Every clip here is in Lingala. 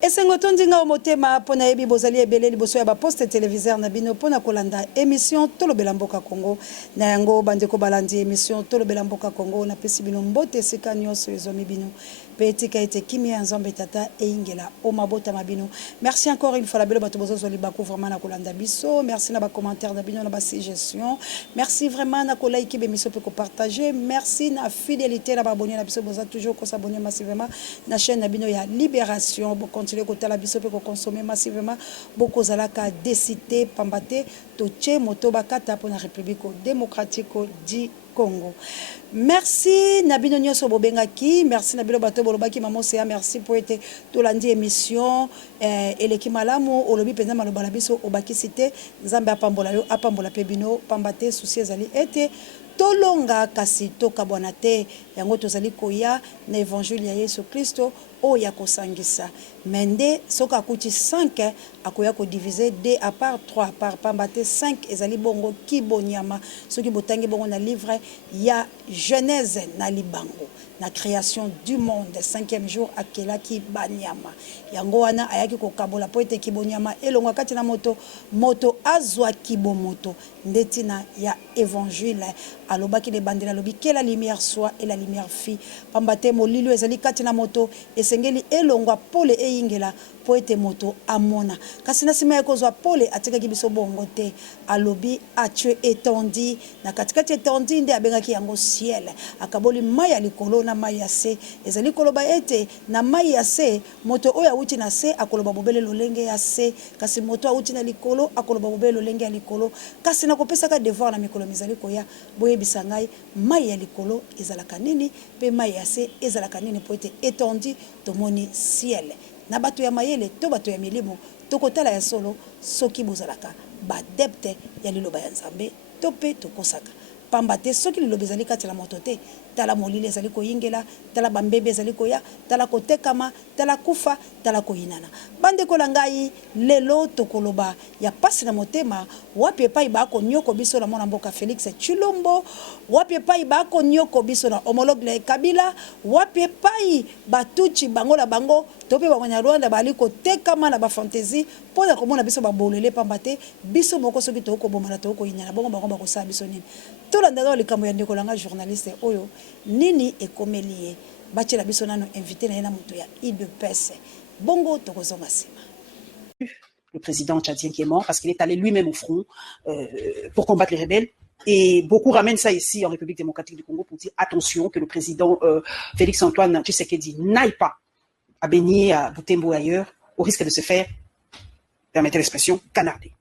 Esengo tondinga omotema pona yebi bozali ebele liboso ya ba poste téléviseur na bino pona kolanda émission Tolobela Mboka Congo na yango bandeko balandi émission Tolobela Mboka Congo na pesi bino mbote sika nyonso ezomi bino petika ete kimia nzambe tata eingela o mabota mabino. Merci encore une fois la belle bato bozo libako vraiment na kolanda biso. Merci na ba commentaire na bino na ba suggestion. Merci vraiment na ko like be miso pe ko partager. Merci na fidélité na ba abonné na biso boza toujours ko s'abonner massivement na chaîne na bino ya Libération. Continuer kotala biso pe ko consommer massivement boko zalaka décider pambate toche moto bakata pour la République démocratique du Congo. Merci Nabino Nyoso Bobengaki, merci Nabilo Bato Bolobaki Mamosea, merci pour être tolandi émission eleki malamu olobi penza malobala biso obaki cité Nzambe apambola yo apambola pebino pambate souci ezali ete tolonga kasi tokabwana te yango tozali koya na évangile ya Yesu Kristo oya kosangisa mende soka kuti 5 akoya ko diviser 2 à part 3 à part pambate 5 ezali bongo kibonyama soki botangi bongo na livre ya Genèse na libango na création du monde 5e jour akela ki banyama yango wana ayaki ko kabola po ete kibonyama elonga kati na moto azwa kibomoto ndetina ya évangile alobaki le bandela lobi que la lumière soit et la lumière fit pambate molilo ezali kati na moto esengeli elongwa pole eyingela po ete moto amona kasi na sima ekozwa pole atikaki biso bongo te alobi atue étendi na katikati étendi nde abengaki yango ciel akaboli mai ya likolo na mai ya se ezali koloba ete na mai ya se moto oyo awuti na se akoloba bobele lolenge ya se kasi moto awuti na likolo akoloba bobele lolenge ya likolo kasi na kopesaka devoir na mikolo mizali koya boyebisa ngai mai ya likolo ezalaka nini pe mai ya se ezalaka nini po ete étendi tomoni ciel na bato ya mayele to bato ya milimo tokotala ya solo soki bozalaka badepte ya liloba ya Nzambe to pe tokosaka pambate soki liloba ezali kati la moto te tala molile ezali koyingela tala bambebe ezali koya tala kotekama tala kufa tala koyinana bandeko na ngai lelo tokoloba ya pasi na motema wapi epai bako nyoko biso na mwana mboka Félix Tshilombo wapi epai bako nyoko biso na homologue Kabila wapi epai batuchi bango na bango tope bamanya Rwanda bali kotekama na ba fantaisie pona komona biso babolele pambate biso moko soki toko bomana toko yinyana bongo bango bakosala biso nini tolanda na likambo ya ndeko langa journaliste oyo nini ekomelie bachela biso nano invité na yena moto ya IDPS bongo tokozonga sima. Le président tchadien qui est mort parce qu'il est allé lui-même au front pour combattre les rebelles. Et beaucoup ramènent ça ici en République démocratique du Congo pour dire attention que le président Félix-Antoine Tshisekedi n'aille pas à Béni, à Butembo ailleurs, au risque de se faire, permettez l'expression, canarder.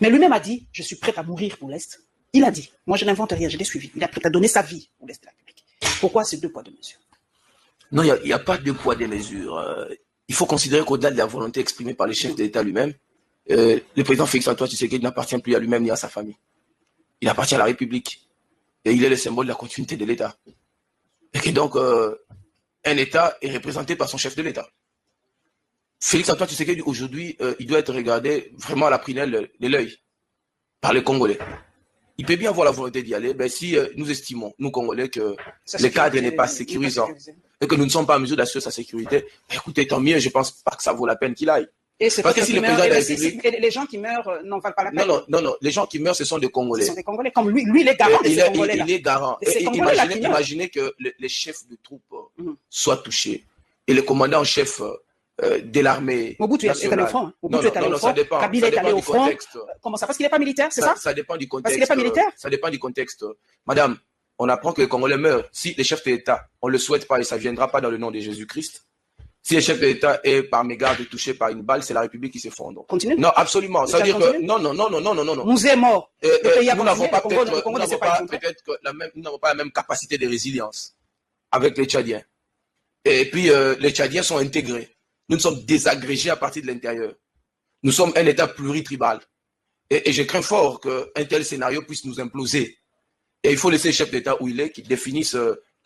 Mais lui-même a dit, je suis prêt à mourir pour l'Est. Il a dit, moi je n'invente rien, je l'ai suivi. Il est prêt à donner sa vie pour l'Est de la République. Pourquoi ces 2 poids 2 mesures? Non, il n'y a pas 2 poids 2 mesures. Il faut considérer qu'au-delà de la volonté exprimée par le chef de l'État lui-même, le président Félix-Antoine Tshisekedi n'appartient plus à lui-même ni à sa famille. Il appartient à la République. Et il est le symbole de la continuité de l'État. Et que donc, un État est représenté par son chef de l'État. Félix-Antoine Tshisekedi, aujourd'hui, il doit être regardé vraiment à la prunelle de l'œil par les Congolais. Il peut bien avoir la volonté d'y aller, mais si nous estimons, nous Congolais, que le cadre n'est pas sécurisant et que nous ne sommes pas en mesure d'assurer sa sécurité, écoutez, tant mieux, je ne pense pas que ça vaut la peine qu'il aille. Et c'est parce que si le président de la République... les gens qui meurent n'en valent pas la peine. Non, les gens qui meurent, ce sont des Congolais. Ce sont des Congolais, comme lui il est garant de ces Congolais. Il est garant. Imaginez que les chefs de troupes soient touchés et le commandant en chef de l'armée Mobutu est allé au front. Mobutu est allé au front. Kabila est allé au front. Comment ça? Parce qu'il n'est pas militaire, c'est ça? Ça dépend du contexte. Parce qu'il n'est pas militaire? Ça dépend du contexte. Madame, on apprend que les Congolais meurent. Si les chefs de l'État, on ne le souhaite pas et ça ne viendra pas dans le nom de Jésus-Christ. Si le chef de l'État est par mégarde touché par une balle, c'est la République qui s'effondre. Continue. Non, absolument. Ça veut dire que non. Nous est mort. Nous n'avons pas la même capacité de résilience avec les Tchadiens. Et puis les Tchadiens sont intégrés. Nous sommes désagrégés à partir de l'intérieur. Nous sommes un État pluritribal. Et je crains fort qu'un tel scénario puisse nous imploser. Et il faut laisser le chef d'État où il est, qu'il définisse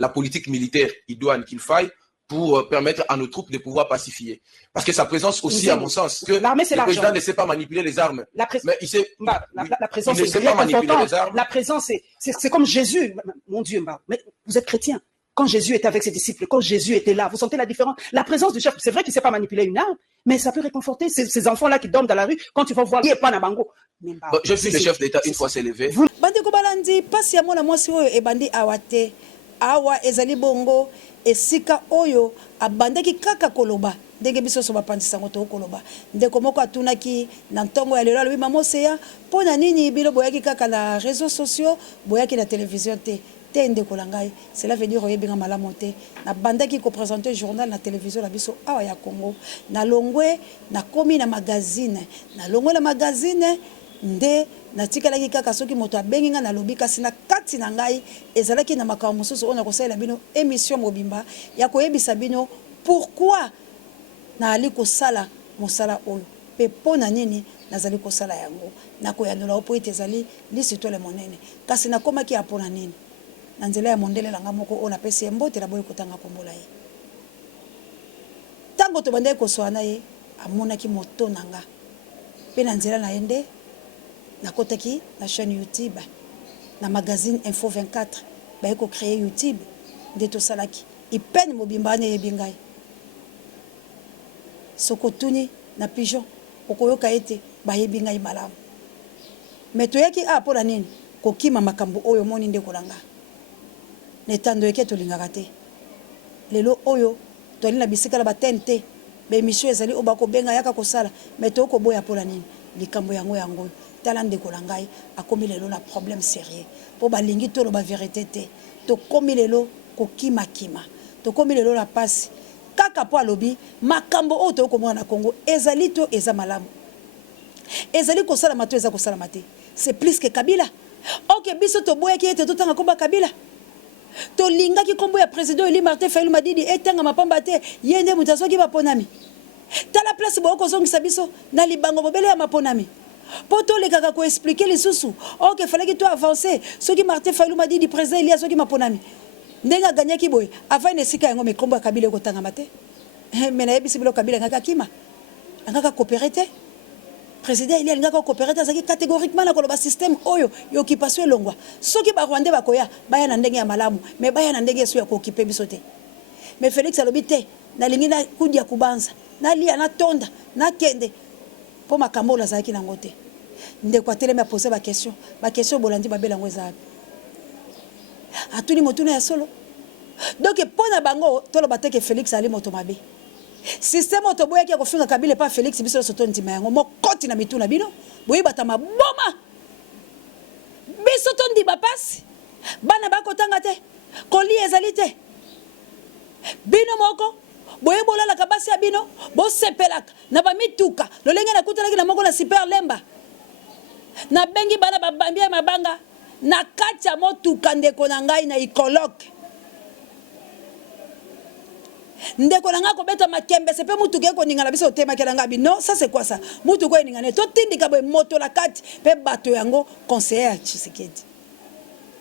la politique militaire idoine qu'il faille pour permettre à nos troupes de pouvoir pacifier. Parce que sa présence aussi, à mon sens, que le président ne sait pas manipuler les armes. Mais il sait, la présence, c'est pas manipuler les armes. La présence, c'est comme Jésus. Mon Dieu, mais vous êtes chrétien. quand Jésus était avec ses disciples, quand Jésus était là, vous sentez la différence? La présence du chef, c'est vrai qu'il ne sait pas manipuler une arme, mais ça peut réconforter ces enfants-là qui dorment dans la rue quand tu vas voir, il n'y a pas Nabango. Je suis le chef d'État une fois s'est levé. Bandeko balandi pasi ya mwana mwasi oyo ebandi awate awa ezali bongo esika oyo abandaki kaka koloba ndenge biso so bapandisango to koloba ndeko moko atunaki na ntongo ya lelo alobi mamoseya mpona nini bino boyaki kaka na réseaux sociaux boyaki na télévision te ndeko la ngai cela veut dire oyebinga malamu te na bandaki ko présenter journal na télévision la biso awa ya Congo na longwe na komi na magazine na longwe na magazine nde natikalaki kaka soki moto abengi nga na lobi kasi na kati na ngai ezalaki na makambo mosusu ona kosalela bino émission mobimba ya koyebisa bino pourquoi naali kosala mosala oyo pe pona nini nazali kosala yango nakoyandola o po ete ezali lisitole monene kasi nakomaki ya pona nini na nzela ya mondele langa moko oyo napesi ye mbote na boye kotanga kombola ye ntango tobandaki koswana ye amonaki moto na nga mpe na nzela na ye nde nakotaki na chaîne YouTube na magazine Info 24 baye ko créer YouTube nde tosalaki ipene mobimba ane yebi ngai soko tuni na pigeon okoyoka ete bayebi ngai malamu me toyaki mpona nini kokima makambo oyo moni nde kolanga netando eke tolingaka te lelo oyo toli na bisika na batene te bemission ezali oyo bakobenga yaka kosala me tokoboya mpona nini likambo yango yango tala ndeko na ngai akomi lelo na problème sérieux po balingi toloba vérité te tokomi lelo kokimakima tokomi lelo na pasi kaka po alobi makambo oyo tokomona na Congo ezali to eza malamu ezali kosalama to eza kosalama te c'est plus que Kabila ok biso toboyaki ete totanga komba Kabila tolingaki kombo ya président Eli Martin Fayulu Madidi etanga mapamba te ye nde moto azoki baponami tala place bokozongisa biso na libango mobele ya maponami po tolekaka koexplike lisusu ok falaki to avancer soki Martin Fayulu Madidi président Eli azoki maponami ndenge aganyaki boye avant na esika yango mekombo ya Kabila ekotangama te me nayebisi bilo Kabila ngaka kima angaka coopérer te président Eli alingaka coopérer te azalaki catégoriquement na koloba système oyo ya occupation elongwa soki barwandais bakoya baya na ndenge ya malamu me baya na ndenge esu ya kookipe biso te me Félix alobi te nalingi na kundi ya kubanza nalia natonda nakende mpo makambo oyo azalaki nango te ndeko atelemi apose baquestion bolandi babela yango eza api atuni motuna ya solo donc mpo na bango toloba te ke Félix ali moto mabe système oyo toboyaki ya kofinga Kabila epa Félix biso nyonso tondima yango mokoti na mituna bino boyebata maboma biso tondima pasi bana bakotanga te kolia ezali te bino moko boye bolalaka basi ya bino bosepelaka na bamituka lolenge nakutanaki na moko na super lemba na bengi bana babambi ya mabanga na kati ya motuka ndeko na ngai na ikoloke ndeko na ngai kobeta makembe sepe mutuka ekoningana biso otemakela ngai non ça c'est quoi ça mutuka eningana totindika boye moto la kati mpe bato yango conseiller ya Tshisekedi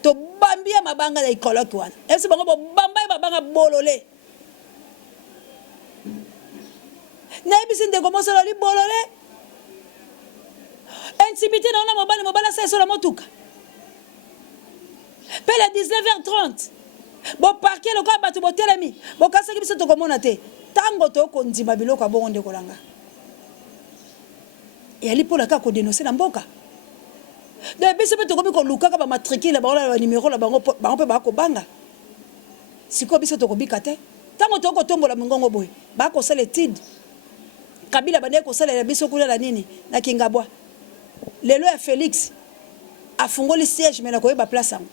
tobambi ya mabanga na ikoloke wana esi bango bobamba ya mabanga bolole nayebisi ndeko mosolo li bolole intimité na ona mobala sa esola motuka pe la 19h30 bo parquet le ka bato botelemi bo kasaki biso tokomona te tango tokondima biloko ya bongo ndeko langa eyali mpona kaka kodenonse na mboka de biso mpe tokomi kolukaka bamatrikile bango na banimero na bango mpe bakobanga sikoyo biso tokobika te tango tokotombola mongongo boye bakosala etide Kabila bande kosalela biso kuna na nini na Kingabwa lelo ya Félix afungoli siège mais na koyeba place yango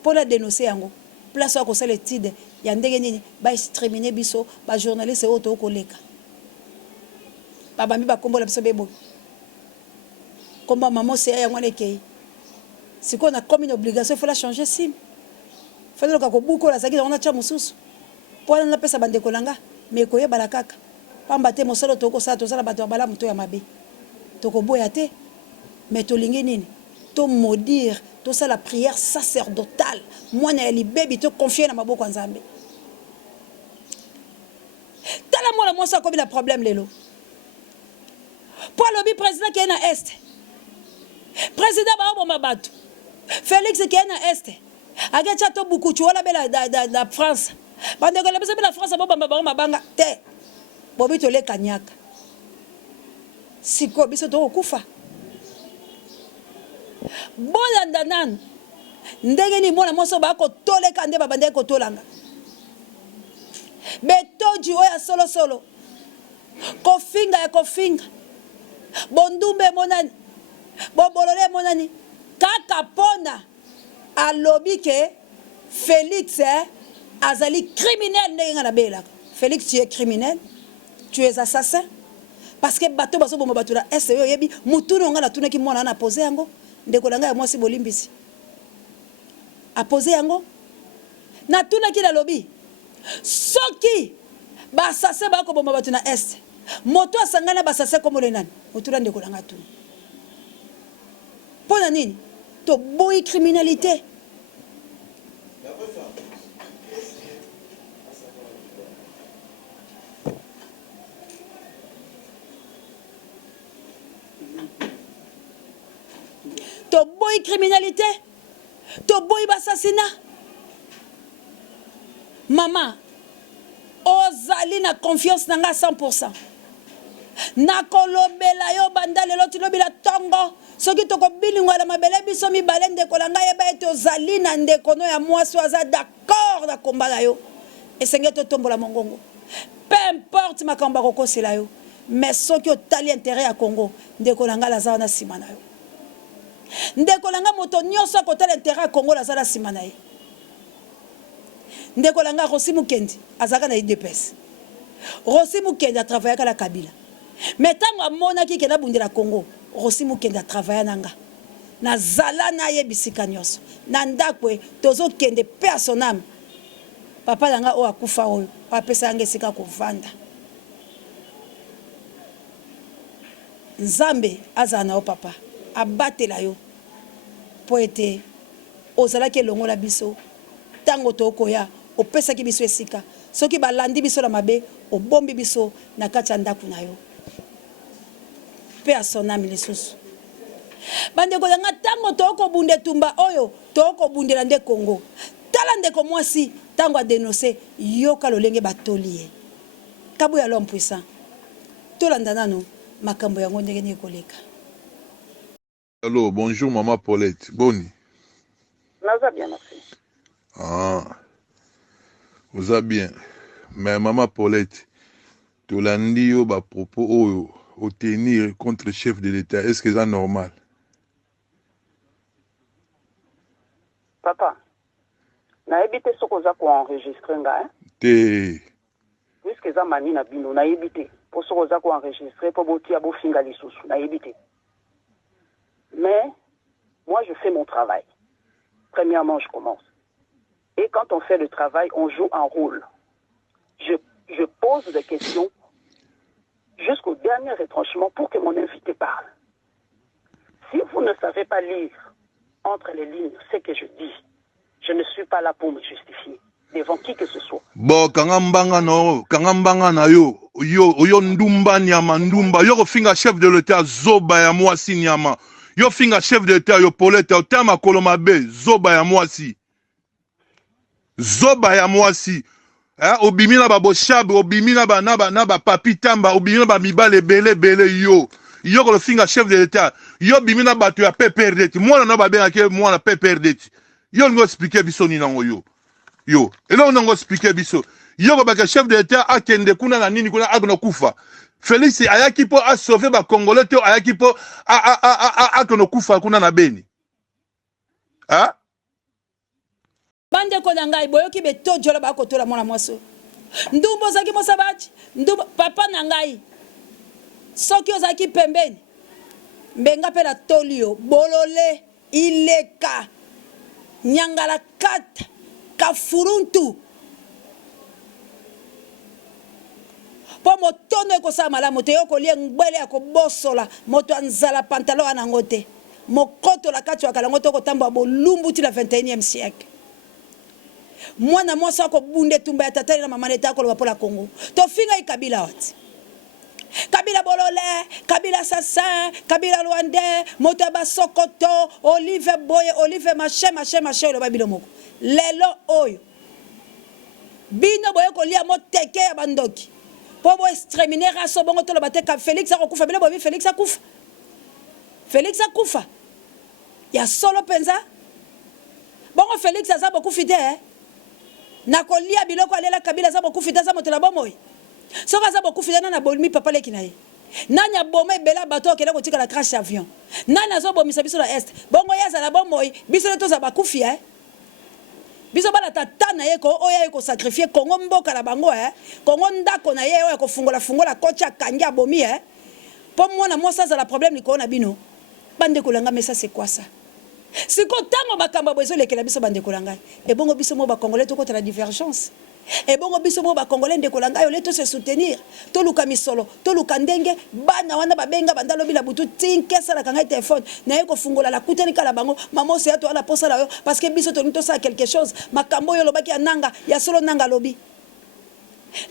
mpona dénoncer yango place ya kosala etide ya ndenge nini baextréminer biso bajournaliste oyo tokoleka babambi bakombola biso beboye komba mama oseya yango wana ekei sikoyo na komi na obligation ifola changer sim faloka kobukola azalaki nango na tia mosusu mpo wana napesa bandeko na nga me koyebala kaka pamba te mosala tokosala tozala bato ya balamu to ya mabe tokoboya te me tolingi nini tomodire tosala prière sacerdotale mwana ya libebi tokonfie na maboko ya Nzambe tala mwana mwasi akomi na problème lelo po alobi président keye na este président baoboma bato Félix keye na este Agacha to buku chuola bela da France. Bande ko lebisa bela France bo mabanga te. Bobi to le kanyaka. Siko biso to kufa. Bolanda nan. Ndenge ni mona moso ba ko tole kande babande ko tolanga. Betoji oya solo. Kofinga ya kofinga. Bondumbe monani. Bobolole monani. Kaka pona alobi ke Félix azali criminel ndenge na bela. Félix, tu es criminel. Tu es assassin. Parce que bato baso bomba bato la est yo yebi mutunu nga na tuna ki mona na poser yango ndeko langa ya mwasi bolimbisi. A poser yango. Na tuna ki la lobi. Soki ba assassin ba ko bomba bato na est. Moto asangana ba assassin comme le nani. Mutula ndeko langa tu. Pona nini? To boy criminalité. To boy criminalité, to boy assassinat. Maman, ozali na confiance nanga 100%. Na kolobela yo bandale loti lobila tongo. Soki toko bilingwa la mabele biso mi balende kolanga yeba ete ozali na ndekono ya mwasi aza d'accord na komba na yo. Esenge to tombola mongongo. Peu importe makamba kokosela yo. Mais soki otali intérêt ya Congo, ndekolanga la za na sima na yo. Ndekolanga moto nyonso akotala intérêt ya Congo la za na sima na ye. Ndekolanga Rossi Mukendi azaka na IDPS. Rossi Mukendi a travaillé avec la Kabila. Mais tant que mona ki kena bundela Congo, Rossi Mukendi a travaillé nanga. Na zala na ye bisika nyonso. Na ndakwe tozo kende personam. Papa nanga o akufa oyo, apesa nge sika kovanda. Nzambe azana o papa, abatela yo. Po ete ozala ke longola biso. Tango tokoya, opesa ki biso esika. Soki balandi biso la mabe, obombi biso na kati ya ndaku na yo. Pe a son âme lisusu. Bande ko nga tango toko bunde tumba oyo, toko bunde la nde Congo. Tala ndeko mwasi tango a dénoncer yoka lolenge batoliye. Kabu ya l'homme puissant. Tolanda nano makambo yango ndenge ni koleka. Allô, bonjour maman Paulette. Boni. Naza bien merci. Ah. Vous allez bien. Mais maman Paulette, tolandi yo ba propos oyo au tenir contre le chef de l'État, est-ce que c'est normal? Papa, na ebité soko za ko enregistrer nga hein? Te. Puisque za mani na bino na ebité pour soko za ko enregistrer pour boti abo finga lisusu na ebité. Mais moi je fais mon travail. Premièrement, je commence. Et quand on fait le travail, on joue un rôle. Je pose des questions jusqu'au dernier retranchement pour que mon invité parle. Si vous ne savez pas lire entre les lignes ce que je dis, je ne suis pas là pour me justifier devant qui que ce soit. Bon, kangambanga na yo ndumba nyama ndumba, yo finga chef de l'État zoba ya mwasi nyama. Yo finga chef de l'État yo Paulette, o tema koloma be zoba ya mwasi. Zoba ya mwasi. Obimina ba boshabe, obimina ba na papi tamba, obimina ba mibale bele yo. Yo ko finga chef de l'État. Yo bimina ba tu ya PPRD. Moi na ba benga ke moi na PPRD. Yo ngo expliquer biso ni nango yo. Yo. Et là on ngo expliquer biso. Yo ko ba chef de l'État akende kuna na nini kuna agno kufa. Félix ayaki po a sauver ba Congolais to ayaki po agno kufa kuna na Beni. Ah? Bande ko nangai boyoki beto jola ba ko tola mona mwaso. Ndumbo zaki mosabachi, ndumbo papa nangai. Soki ozaki pembeni. Mbenga pe la tolio, bolole, ileka. Nyangala kata, kafuruntu. Po motono eko sa malamu te yoko lie ngbele yako bosola, moto anzala pantalon anangote. Mokoto la kati wakalangote ko tamba bo lumbu ti la 21e siècle. Mwana mwasa wako bunde tumba ya tatari na mama neta ko la Congo. To finga ikabila wati. Kabila bolole, Kabila assassin, Kabila rwandais, moto ba sokoto, Olive boye, Olive machin le babilo moko. lelo oyo bino boye kolia moteke ya bandoki po bo exterminer raso bongo tolo bateka Félix akufa bile bobi Félix akufa ya solo penza bongo Félix aza beaucoup fidèle na kolia biloko alela Kabila aza beaucoup fidèle za motela bomoy soka aza beaucoup fidèle na bolmi papa leki na ye nani aboma bela bato okela kotika la crash avion nani azobomisa biso na est bongo yaza na bomoy biso to za bakufi biso bana tata na ye ko oya ko sacrifier Kongo mboka na bango Kongo ndako na ye oya ko fungola kocha kanja bomi po mwana mosa za la problème ni ko na bino bande kolanga mais ça c'est quoi ça siko tango bakamba bozo lekela biso bande kolanga e bongo biso mo ba congolais to contre la divergence et bongo biso mo ba congolais ndekolanga yo leto se soutenir to luka misolo to luka ndenge bana wana babenga bandalo bila butu tinke sala kanga téléphone na yeko fungola la kutani kala bango mama se ato ala posa la yo parce que biso to nito sa quelque chose makambo yo lobaki ananga ya solo nanga lobi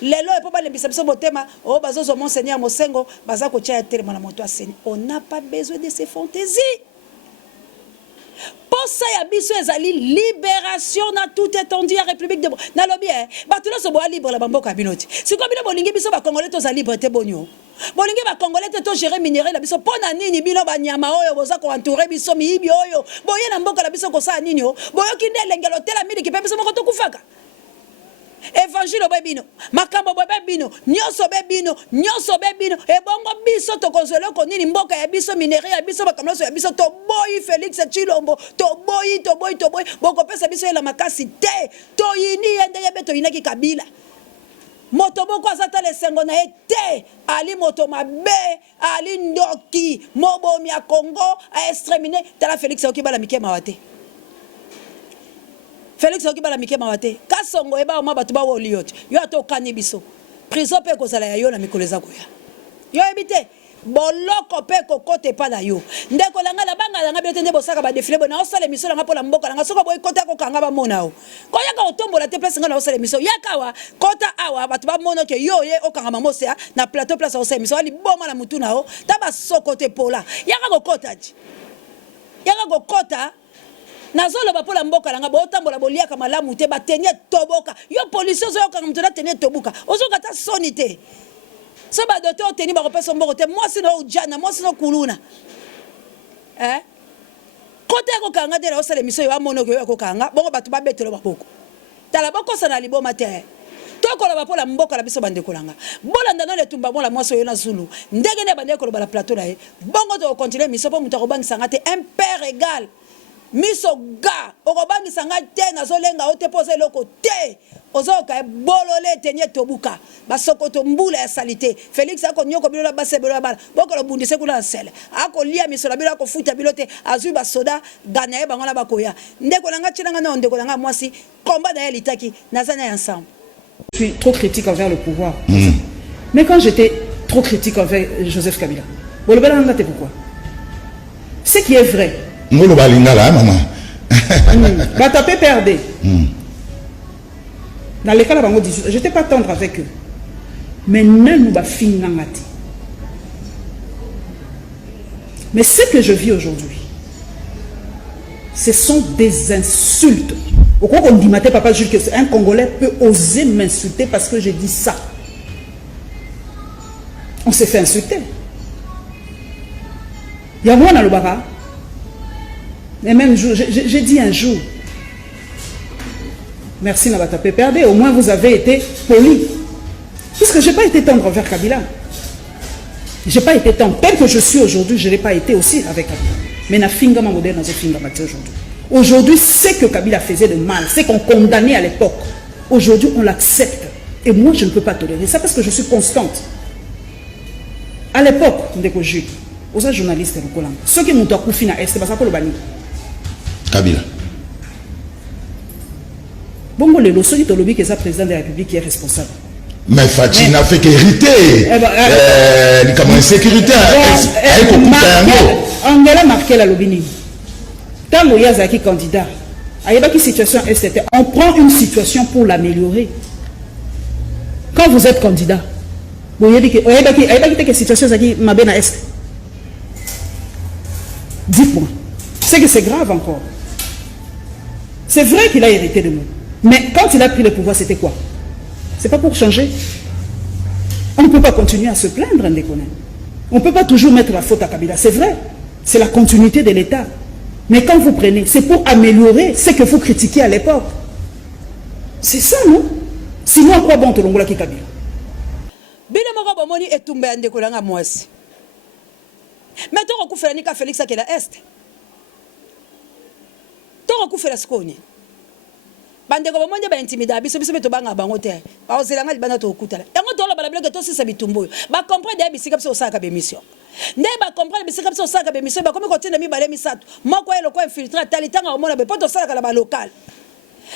lelo e po ba lembisa biso motema o bazozo monseigneur Mosengo baza ko tia terme na moto aseni on n'a pas besoin de ces fantaisies. Pour ça, il y a libération dans toute étendue à la République de na lobby batula so boa libre la bamboka binoti si comme bino bolingi biso ba congolais to za liberté bonyo bolingi ba congolais to gérer minerai la biso pona nini bino ba nyama oyo boza ko entourer biso miibi oyo boye na mboka la biso ko sa nini boyo kinde lengelo tela midi ki pe biso moko to kufaka évangile bebino makambo bebino nyoso bebino e bongo biso to konzelo ko nini mboka ya biso minerai ya biso bakamloso ya biso to boyi Félix Tshilombo to boyi boko pesa biso la makasi te to yini ende ya beto yinaki Kabila moto boko azata le sengo na ete ali moto mabe ali ndoki mobomi ya Congo a exterminer tala Félix okibala mikema wate Félix okibala mikema wate kasongo eba oma batu ba woliot yo ato kanibiso prison pe kozala ya yo na mikoleza koya yo ebite boloko pe kokote pa na yo ndeko langa la banga langa biote nde bosaka ba défilé bona osala émission langa pola mboka langa soko boy kota ko kanga ba mona o ko yaka otombola te place nga na osala émission yaka wa kota awa batu ba mona ke yo ye okanga mamose na plateau place osala émission ali boma na mutu na o ta ba soko te pola yaka ko kota ji yaka ko kota nazolo bapola mboka langa botambola boliaka malamu te batenie toboka yo police zo yoka mutuna tenie tobuka ozoka ta sonité so ba docteur teni ba repesa mboko te moi sino ujana moi sino kuluna kote ko kanga de la osale miso yo amono ko kanga bongo batu ba betelo baboko tala boko sana liboma te tokola bapola mboka la biso bande kolanga bolanda na le tumba mola moi so yo na Zulu ndenge ne bande ko ba la plateau na bongo to continuer miso po muto ko bangisa ngate un père égal miso ga okobangi sanga te na zolenga ote pose loko te ozoka bolole tenye tobuka basokoto mbula ya salite Félix ako nyoko bilola base bilola bala boko lo bundise kula nsele ako lia miso la bilo ako futa bilote azui ba soda gana eba ngona bakoya ndeko nanga chilanga na ndeko nanga mwasi combat na litaki nazana ensemble. Je suis trop critique envers le pouvoir. Mais quand j'étais trop critique envers Joseph Kabila, bolobela nanga te pourquoi? Ce qui est vrai. Ngolo balinga la maman. Batapé perdé. Dans les cas là, je n'étais pas tendre avec eux. Mais nous ba finangati. Mais ce que je vis aujourd'hui, ce sont des insultes. Au quoi qu'on dit matin, papa, je dis qu'un Congolais peut oser m'insulter parce que j'ai dit ça. On s'est fait insulter. Il y a moi dans le bara. Et même jour, j'ai dit un jour, merci Nabata Péperdé, au moins vous avez été poli. Puisque je n'ai pas été tendre envers Kabila. Je n'ai pas été tendre. Tel que je suis aujourd'hui, je n'ai pas été aussi avec Kabila. Mais na finga ma modèle dans ce finga aujourd'hui. Aujourd'hui, ce que Kabila faisait de mal, c'est qu'on condamnait à l'époque. Aujourd'hui, on l'accepte. Et moi, je ne peux pas tolérer ça parce que je suis constante. À l'époque, on Jules, aux journalistes, ceux qui m'ont accouché na est, c'est parce que le bani. Kabila. Bon, les lois, c'est le président de la République qui est responsable. Mais Fatih n'a fait qu'hériter. Comme insécurité. On a marqué la lobby. Tant que Yazaki candidat, il situation est, on prend une situation pour l'améliorer. Quand vous êtes candidat, vous avez dit que situation est ma bena est. Dites-moi, c'est que c'est grave encore. C'est vrai qu'il a hérité de nous. Mais quand il a pris le pouvoir, c'était quoi? C'est pas pour changer. On ne peut pas continuer à se plaindre, on déconne. On ne peut pas toujours mettre la faute à Kabila. C'est vrai. C'est la continuité de l'État. Mais quand vous prenez, c'est pour améliorer ce que vous critiquiez à l'époque. C'est ça, non? Sinon, à quoi bon te l'ongola qui Kabila? Bile moko bomoni etumbe ande kolanga mwasi. Mais to kokufela nika Félix akela est. To kokufela skoni. Bande ko bomoni ba intimida biso beto banga bango te. Ba ozelanga libana to okutala. Engo to la balabla to sisa bitumbu. Ba comprendre ya bisika biso osaka be mission. Ne ba comprendre bisika biso osaka be mission ba komi ko tina mi bale misato. Moko elo ko infiltrer talitanga omona be poto sala kala ba local.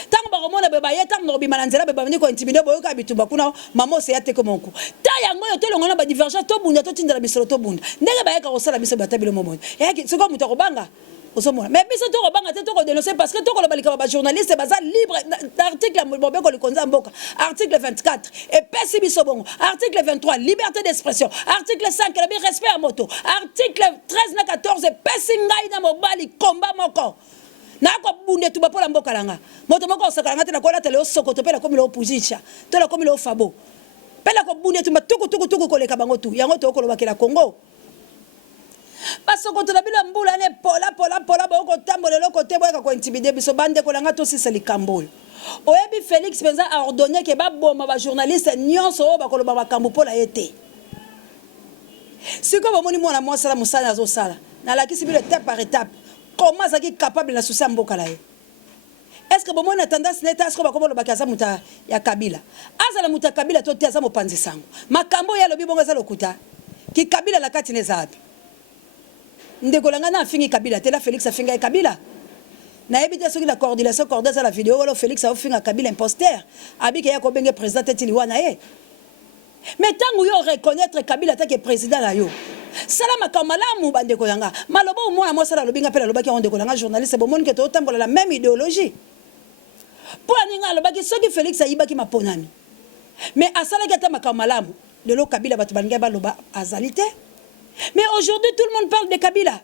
Tant que on a bebaye tant que bimananzela bebani ko intimider boyo ka bitumba kuna mamo se yate ko monku ta yango yo tolo ngona ba divergence to bunda to tindala bisolo to bunda ndenge ba yaka ko sala biso batabile momoni yaki siko muto ko banga osomona mais biso to ko banga te to ko dénoncer parce que to ko balika ba journaliste baza libre d'article mobé ko likonza mboka article 24 et pesi biso bongo article 23 liberté d'expression article 5 la bi respect à moto article 13 na 14 pesi ngai na mobali combat moko na ko bunde tuba pola mboka langa moto moko osakanga te na kola tele osokoto pela komi lo opposition to la komi lo fabo pela ko bunde tuba tuku koleka bango tu yango to ko lo bakela Congo basokoto la bila mbula ne pola ba ko tambola lo côté boya ko intimider biso bande ko langa to sisa likambo oyebi Félix Penza a ordonné que ba boma ba journaliste nyonso ba ko lo ba kambo pola été siko ba moni mona mo sala musana zo sala na la kisi bi étape par étape. Comment ça qui capable de soucier mboka là? Est-ce que bon on a tendance neta est-ce que ba kobola bakaza muta ya Kabila? Azala muta Kabila to tia za mopanzi sango. Makambo ya lobi bonga za lokuta. Ki Kabila la kati ne zapi. Ndeko langa na fingi Kabila te la Félix a finga Kabila. Na ebite soki la coordination coordonne la vidéo wala Félix a finga Kabila imposteur. Abi ke ya ko benge président teti wana e. Mais tant yo reconnaître Kabila ta que président la yo. Salama kamalamu bande ko yanga malobo mo mo sala lobinga pela lobaki onde ko langa journaliste bo mon ke to tambola la même idéologie pour aninga lobaki soki Félix ayibaki maponami mais asala gata makamalamu de lo Kabila batu banga ba loba azalité mais aujourd'hui tout le monde parle de Kabila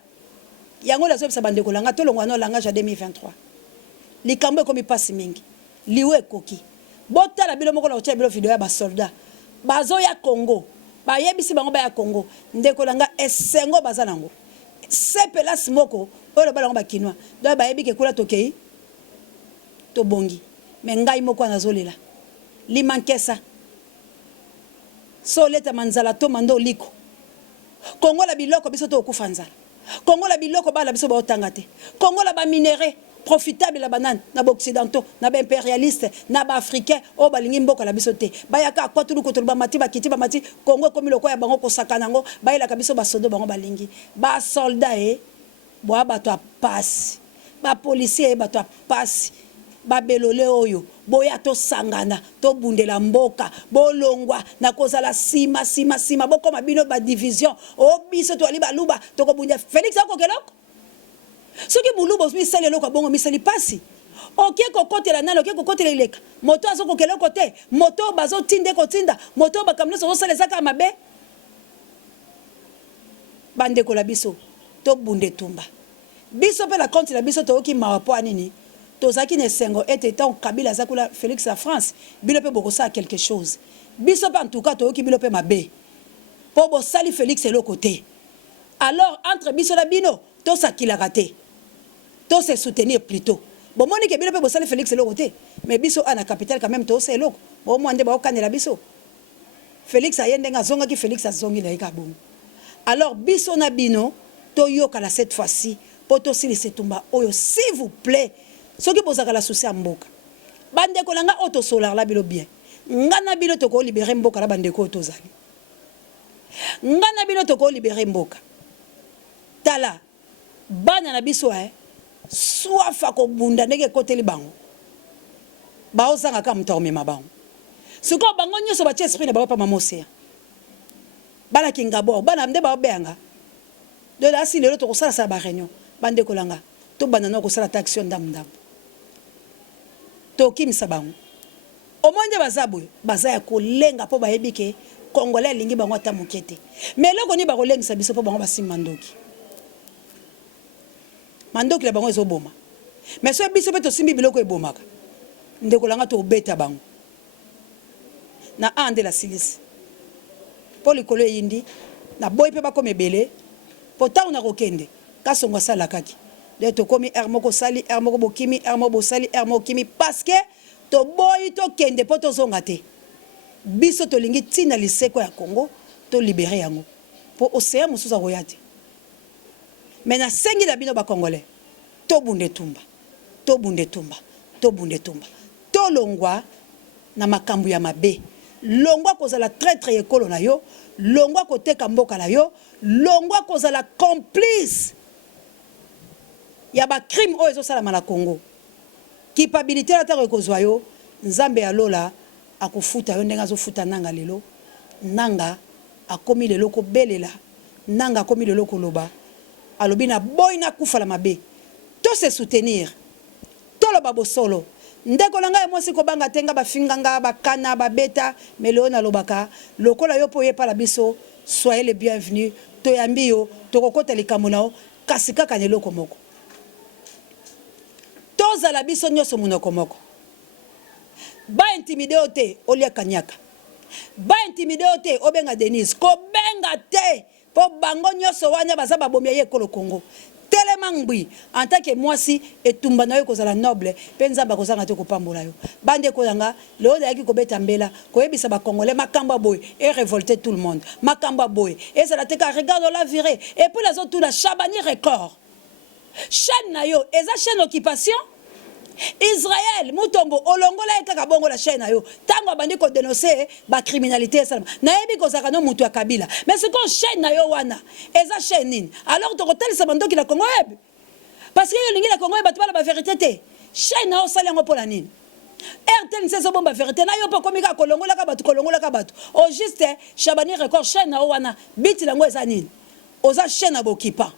yango la so bande ko langa to longwa no langage à 2023 likambo ko mi passe mingi liwe koki botala bilo moko la otia bilo video ya ba soldat bazo ya Congo ba yebisi bango ba ya Congo ndeko langa esengo bazanango sepela smoko oyo balango ba kinwa do ba yebi ke kula tokei to bongi me ngai moko anazolela limankesa so leta manzala to mando liko Congo la biloko biso to okufanzala Congo la biloko ba la biso ba otangate Congo la ba minéraux profitable la banane na ba occidentaux na ba impérialiste na ba africain o balingi mboka la biso te bayaka kwa tulu ko ba mati ba kiti ba mati Congo komi loko ya bango ko sakanango bayela ka biso ba sodo bango balingi ba soldat bo abato a passe ba policier bato a passe ba belole oyo boya to sangana to bundela mboka bolongwa na kozala sima boko mabino ba division o biso to ali ba luba to ko bunda Félix ako keloko ce qui boulou bos mi sali loko bongo mi sali pasi oké ko kotela nalo oké ko kotela ileka moto azoko keloko te moto bazo tinde ko tinda moto ba kamna so sala saka mabe bande ko la biso to bunde tumba biso pe la compte la biso to ki mawapo anini to zaki ne sengo ete tant Kabila zakula Félix à France bilo pe boko sa quelque chose biso pa en tout cas to ki bilo pe mabe po bo sali Félix et le côté alors entre biso la bino to sakila raté to se soutenir plutôt bon moni ke bilo pe bo sali Félix et le côté mais biso ana capitale quand même to se loko bon mo ande ba okanela biso Félix ayende nga zonga ki Félix azongi na ika bon alors biso na bino to yoka la cette fois-ci poto sili setumba oyo s'il vous plaît soki bozaka la souci mboka bande ko langa auto solar la bilo bien ngana bilo to ko libérer mboka la bande ko to zali ngana bilo to ko libérer mboka tala bana na biso swafa ko bunda ndenge koteli bango ba ozanga ka mtorme mabango siko bango nyoso ba esprit na ba pa mamosia bana kingabo bana mde ba obenga de la si lelo to ko sala sa ba réunion bande ko langa to banana ko sala action ndam to kimisa bango omonde bazabu bazaya ko lenga po ba yebike congolais lingi bango ata mokete mais loko ni ba ko lengisa biso po bango basim mandoki la bango ezoboma mais so biso pe to simbi biloko ebomaka ndeko langa to beta bango na ande la silisi po likolo yindi na boy pe bakome ebele po tango na kokende kasongo asalakaki de tokomi er moko sali er moko bokimi er moko bosali er moko kimi parce que to boy to kende po tozonga te biso tolingi tina liseko ya Congo to libérer yango po océan mosusu akoya te mais na sengi na bino bakongolais to bunde tumba to bunde tumba to bunde tumba to longwa na makambu ya mabe longwa kozala traître ekolo na yo longwa koteka mboka na yo longwa kozala complice ya ba crime oyo ezosalama na Congo kipabilité la taro ekozwa yo nzambe ya lola akufuta yo ndenge azofuta nanga lelo nanga akomi lelo kobelela nanga akomi lelo koloba alobi na boy na kufa la mabe to se soutenir to lo babosolo ndeko langa emosi ko banga tenga bafinganga bakana babeta meleo na lobaka lokola yo po yepa la biso soyez les bienvenus to yambi yo to kokota likambo nao kasi kaka neloko moko toza la biso nyoso munoko moko ba intimideo te olia kanyaka ba intimideo te obenga Denise ko benga te po bango nyoso wana baza babomia ye kolo Congo tellement ngbi en tant que mwasi etumba na yo kozala noble penza ba kozanga te kopambola yo bande ko yanga leo yaki ko beta mbela ko yebisa ba congolais makamba boy et révolter tout le monde makamba boy et ça la te ka regarde la virée et puis les autres la Chabani record chaîne na yo eza chaîne occupation Israël mutombo olongola ekaka bongo la chaîne na yo tango bandi ko dénoncer ba criminalité ça na yebi ko saka no mutu ya Kabila mais c'est qu'on chaîne na yo wana eza chaîne nini alors to hotel sa bando ki la Congo web parce que yo lingi la Congo web batba la vérité te chaîne na o sali ngo pola nini RTL c'est so bomba vérité na yo pa komika kolongola ka batu au juste Chabani record chaîne na wana biti la ngo eza nini oza chaîne na bokipa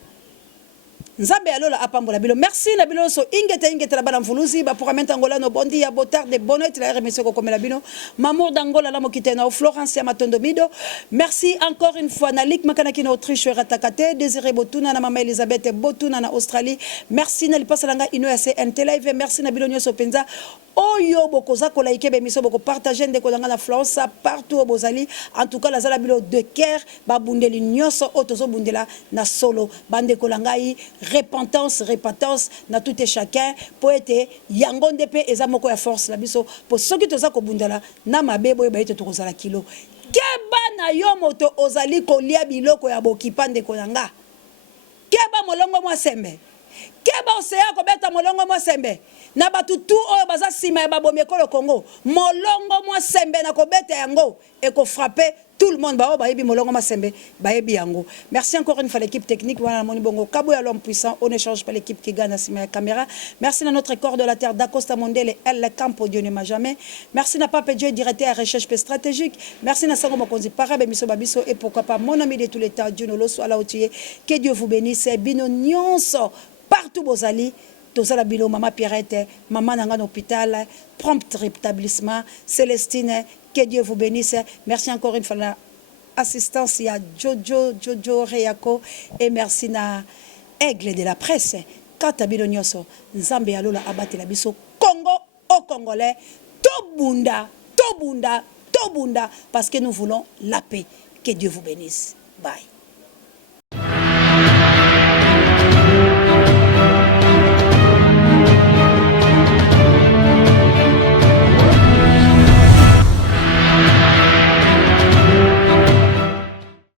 Nzambe alola apambola bilo merci na bilo so ingeta la bana mfuluzi ba pour amenta ngola no bondi ya botar de bonnet la remercie ko komela bino mamour d'Angola la mokite na Florence ya Matondo Mido merci encore une fois na lik makana ki na Autriche ratakate Désiré Botuna na mama Elisabeth Botuna na Australie merci na lipasa langa ino ya CNT live merci na bilo nyoso penza oyo bokoza ko like be miso boko partager ndeko langa na Florence partout au Bozali en tout cas la zala bilo de cœur ba bundeli nyoso otozo bundela na solo bande ko langa repentance na tout et chacun pour être yango ndepe eza moko ya force la biso pour soki toza ko bundala na mabebo e baite tokozala kilo keba na yo moto ozali kolia biloko ya bokipande ko yanga keba molongo mwa sembe keba osea ko beta molongo mwa sembe na batu tu oyo baza sima ya babomi ekolo Congo molongo mwa sembe na ko beta yango e ko frapper tout le monde ba yebi molongo masembe ba yebi yango merci encore une fois l'équipe technique voilà moni bongo Kabo ya l'homme puissant on ne change pas l'équipe qui gagne à la caméra merci à notre corps de la terre d'Acosta Mondele elle le campo Dieu ne m'a jamais merci na Pape Dieu directeur à recherche stratégique merci na Sango Mokonzi Parabe Miso Babiso et pourquoi pas mon ami de tous les temps Dieu no lo soit là otié que Dieu vous bénisse bino nyonso partout bozali tozala bilo mama Pierrette maman nanga hôpital prompt rétablissement Célestine que Dieu vous bénisse. Merci encore une fois la assistance. Il y a Jojo Reyako et merci na aigle de la presse. Katabilo nyoso nzambe alola abate la biso Congo au Congolais. Tobunda parce que nous voulons la paix. Que Dieu vous bénisse. Bye.